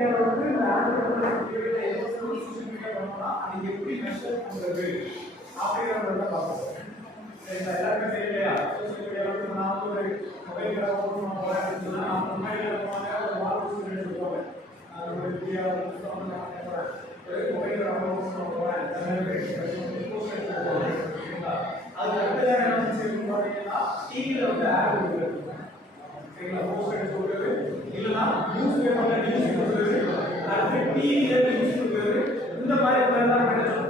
மீடியாவில் வந்து இந்த ஆண்ட்ராய்டு சோசியல் மீடியா பண்ணோம்னா அது எப்படி மெஷர் பண்ணுறது அப்படிங்கிறத பார்ப்போம். சரிங்களா? எல்லாருமே தெரியலையா? சோசியல் மீடியாவில் வந்து நான் வந்து ஒரு மொபைல் கடை ஓப்பன் பண்ண போகிறேன் அப்படின்னு சொன்னால் நான் முன்னாடி போனாங்க ஒரு வாரம் எடுத்துக்கோங்க. நான் ஒரு மீடியாவில் ஒரு மொபைல் கடை ஓப்பன் பண்ண போகிறேன் அதுக்கு அடுத்ததாக என்ன செய்யணும் பார்த்தீங்கன்னா டிவியில் வந்து ஆட் கொடுக்குறது. சரிங்களா? போஸ்ட் எடுத்து கொடுக்குறது இல்லைன்னா நியூஸ் பேப்பர்ல நியூஸ் கொடுக்குறது அடுத்து டிவியில் நியூஸ் கொடுக்குறது இந்த மாதிரி தான் கிடைச்சோம்.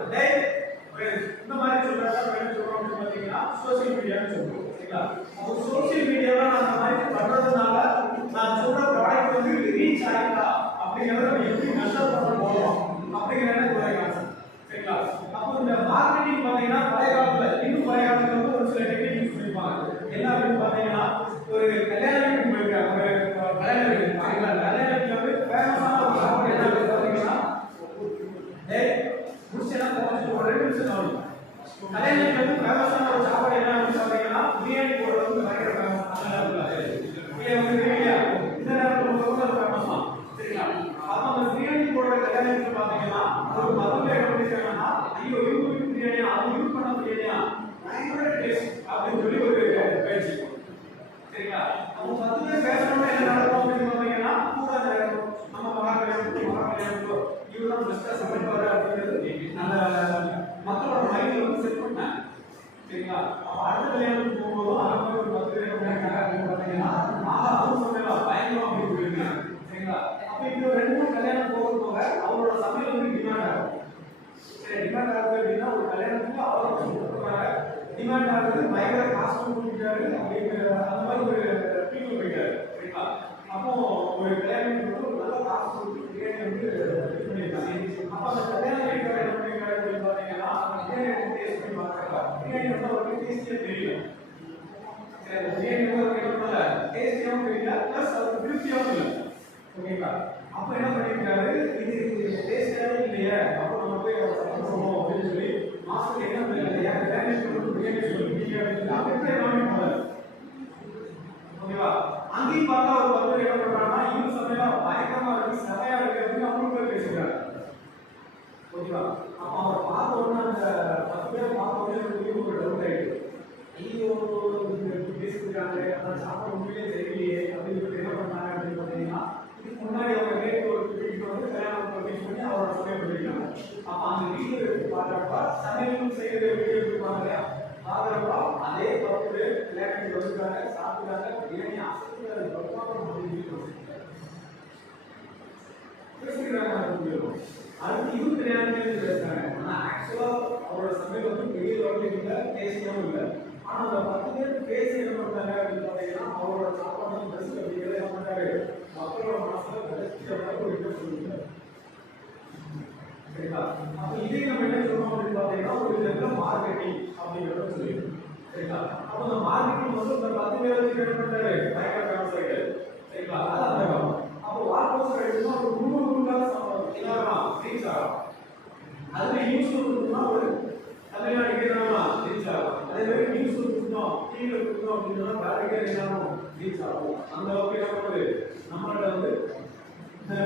இந்த மாதிரி சொல்றதா என்ன சொல்றோம் அப்படின்னு பார்த்தீங்கன்னா சோசியல் மீடியான்னு சொல்றோம். சரிங்களா? அப்போ சோசியல் மீடியாவை நான் அந்த மாதிரி பண்றதுனால நான் சொல்ற ப்ராடக்ட் வந்து ரீச் ஆகிட்டா அப்படிங்கிறத நம்ம எப்படி மெஷர் பண்ண போறோம் அப்படிங்கிறத ஒரு கான்செப்ட். சரிங்களா? அப்போ இந்த மார்க்கெட்டிங் பார்த்தீங்கன்னா பழைய காலத்துல இன்னும் பழைய காலத்துல வந்து ஒரு சில டெக்னிக் யூஸ் பண்ணிப்பாங்க. என்ன அப்படின்னு பார்த்தீங்கன்னா ஒரு கல்யாண வீட்டுக்கு போயிருக்காங்க. ஒரு கல்யாண வீடு கல்யாண வீட்டுல வந்து ஃபேமஸான ஒரு சாப்பாடு என்ன பார்த்தீங்கன்னா முடிச்செல்லாம் கொஞ்சம் ஒரு 2 நிமிஷம் ஆகும். கல்யாண வீட்டுல வந்து ஃபேமஸான ஒரு சாப்பாடு என்ன அப்படின்னு பார்த்தீங்கன்னா பிரியாணி போடுறது வந்து பயங்கர ஃபேமஸ். இந்த நேரத்தில் ஃபேமஸ் தான். சரிங்களா? அப்போ அந்த பிரியாணி போடுற கல்யாண வீட்டுல பார்த்தீங்கன்னா ஒரு 10 பேர் என்ன பண்ணிருக்காங்கன்னா ஐயோ இவங்க பிரியாணியா அவங்க யூஸ் பண்ண பிரியாணியா பயங்கர டேஸ்ட் அப்படின்னு சொல்லி ஒரு பேச்சு. சரிங்களா? அவங்க 10 பேர் பேசணும்னா என்ன நடக்கும் அப்படின்னு பார்த்தீங்கன்னா கூட நம்ம மகாகல்யாணம் இவரெல்லாம் பெஸ்ட்டாக சமைப்பாரு அப்படிங்கிறது அந்த மக்களோட மைண்டில் வந்து செட் பண்ணாங்க. சரிங்களா? அப்போ அடுத்த கல்யாணத்துக்கு போகும்போதும் அந்த மாதிரி ஒரு 10 பேர் பண்ணாங்க அப்படின்னு பார்த்தீங்கன்னா அவங்க சமையலாம் பயங்கரம் அப்படின்னு சொல்லியிருக்காங்க. சரிங்களா? அப்போ இப்போ 2 கல்யாணம் போக அவரோட சமையல் வந்து டிமாண்ட் ஆகும். சரி, டிமாண்ட் ஆகுது அப்படின்னா ஒரு கல்யாணத்துக்கு அவரோட டிமாண்ட் ஆகுது பயங்கர காசு கொடுத்துட்டாரு அப்படிங்கிற அந்த மாதிரி ஒரு பீப்புள் போயிட்டாரு. சரிங்களா? அப்போ ஒரு கல்யாணத்துக்கு ஒரு நல்ல காசு கொடுத்து பிரியாணி வந்து இது பண்ணியிருக்காங்க. அப்போ அந்த கல்யாண வீட்டுக்காரர் என்ன பண்ணிருக்காரு அப்படின்னு பார்த்தீங்கன்னா அந்த பிரியாணி டேஸ்ட் பண்ணி பார்க்குறாங்க. பிரியாணி வந்து ஒரு டேஸ்டியாக தெரியும். சரி, பிரியாணி வந்து ஒரு கேட்கறதுனால டேஸ்டியாகவும் தெரியல ப்ளஸ் அது திருப்தியாகவும் இல்லை. ஓகேங்களா? அப்போ என்ன பண்ணியிருக்காரு இது டேஸ்டியாகவே இல்லையே அப்போ நம்ம போய் சமைச்சோம் அப்படின்னு சொல்லி மாஸ்டர் என்ன பண்ணல டேமேஜ் பண்ணி பிரியாணி சொல்லி அப்படின்னு அப்படியே கவனிக்க போறாரு. ஓகேவா? அங்கேயும் பார்த்தா ஒரு 10 பேர் என்ன பண்றாங்கன்னா இவங்க சமையலாம் பயங்கரமா இருக்கு செமையா இருக்கு அப்படின்னு அவங்களுக்கு பேசுறாங்க. ஓகேவா? அப்போ அவர் பார்த்த உடனே அந்த 10 பேர் பார்த்த உடனே ஒரு டவுட் ஆயிடுது. ஐயோ பேசிக்கிறாங்க அதான் சாப்பிட உண்மையிலே தெரியலையே அப்படின்னு சொல்லி என்ன பண்ணாங்க அப்படின்னு பார்த்தீங்கன்னா இதுக்கு முன்னாடி அவங்க நேற்று ஒரு வீட்டுக்கு வந்து கல்யாணம் மீட் பண்ணி அவரோட சமையல் பண்ணிருக்காங்க. அப்போ அந்த வீடியோ எடுத்து பார்க்குறப்ப சமையல் செய்கிற வீடியோ எடுத்து பார்க்குறா பார்க்குறப்ப அதே 10 பேர் கல்யாணத்துக்கு வந்துருக்காங்க சாப்பிட்டாங்க பிரியாணி அசைக்கிறாங்க பேசிக்கிறாங்க. அடுத்து இது கல்யாணம் பேசுறாங்க. ஆனால் ஆக்சுவலாக அவரோட சமையல் வந்து பெரிய லெவலில் இல்லை டேஸ்டியாகவும் இல்லை. ஆனால் அந்த 10 பேர் பேசி என்ன பண்ணுறாங்க அப்படின்னு பார்த்தீங்கன்னா அவரோட சாப்பாடு பெஸ்ட் அப்படிங்கிறத என்ன பண்ணுறாரு மக்களோட மனசில் பெஸ்ட் ஒரு இன்ட்ரெஸ்ட் கொடுக்குறாரு. சரிங்களா? அப்போ இதே நம்ம என்ன சொல்றோம் அப்படின்னு பார்த்தீங்கன்னா ஒரு விதத்தில் மார்க்கெட்டிங் அப்படிங்கிறத சொல்லிடுறோம். சரிங்களா? அப்போ அந்த மார்க்கெட்டிங் வந்து இந்த 10 பேர் வந்து என்ன பண்ணுறாரு பயங்கர ஃபேமஸ் ஆகிடுது. சரிங்களா? அது அந்த காலம். அப்போ வாட்ஸ்அப் எடுத்துனா ஒரு 3 என்ன ரீச் ஆகும். அதுவே நியூஸ் கொடுத்தோம்னா ஒரு தமிழ்நாடு கேட்கலாம் ரீச் ஆகும். அதே மாதிரி நியூஸ் கொடுத்தோம் டிவியில் கொடுத்தோம் அப்படின்னா வேலைக்கே என்னாகும் ரீச் ஆகும். அந்த அளவுக்கு என்ன பண்ணுது நம்மளோட வந்து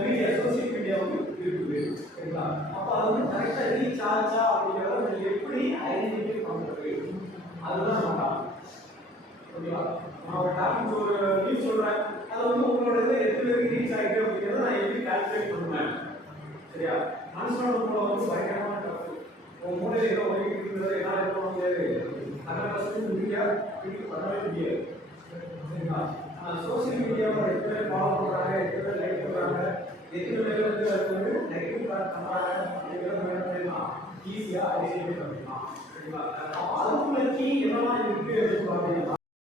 மீடியா சோசியல் மீடியா வந்து இருக்குது. சரிங்களா? அப்போ அது வந்து கரெக்டாக ரீச் ஆச்சா அப்படிங்கிறத நீங்கள் எப்படி ஐடென்டிஃபை பண்ணுறது அதுதான் நம்ம. ஓகேவா? நான் ஒரு டாபிக் ஒரு நியூஸ் சொல்கிறேன் அதை வந்து உங்களோட இதை எத்தனை பேருக்கு ரீச் ஆகிட்டு அப்படிங்கிறத நான் எப்படி கால்குலேட் பண்ணுவேன். சரியா? மனுஷனோட மூளை வந்து பயங்கரமான தப்பு. உங்கள் மூளையில் ஏதோ ஒதுக்கி இருக்கிறத என்னால் என்ன பண்ண முடியாது 100% முடியாது வீட்டுக்கு பண்ணவே முடியாது. சரிங்களா? சோசியல் மீடியாவை எத்தனை பேர் ஃபாலோ பண்ணுறாங்க எத்தனை பேர் லைக் பண்ணுறாங்க எத்தனை பேர் வந்து அது வந்து நெகட்டிவ் பண்ணுறாங்க அப்படிங்கிறத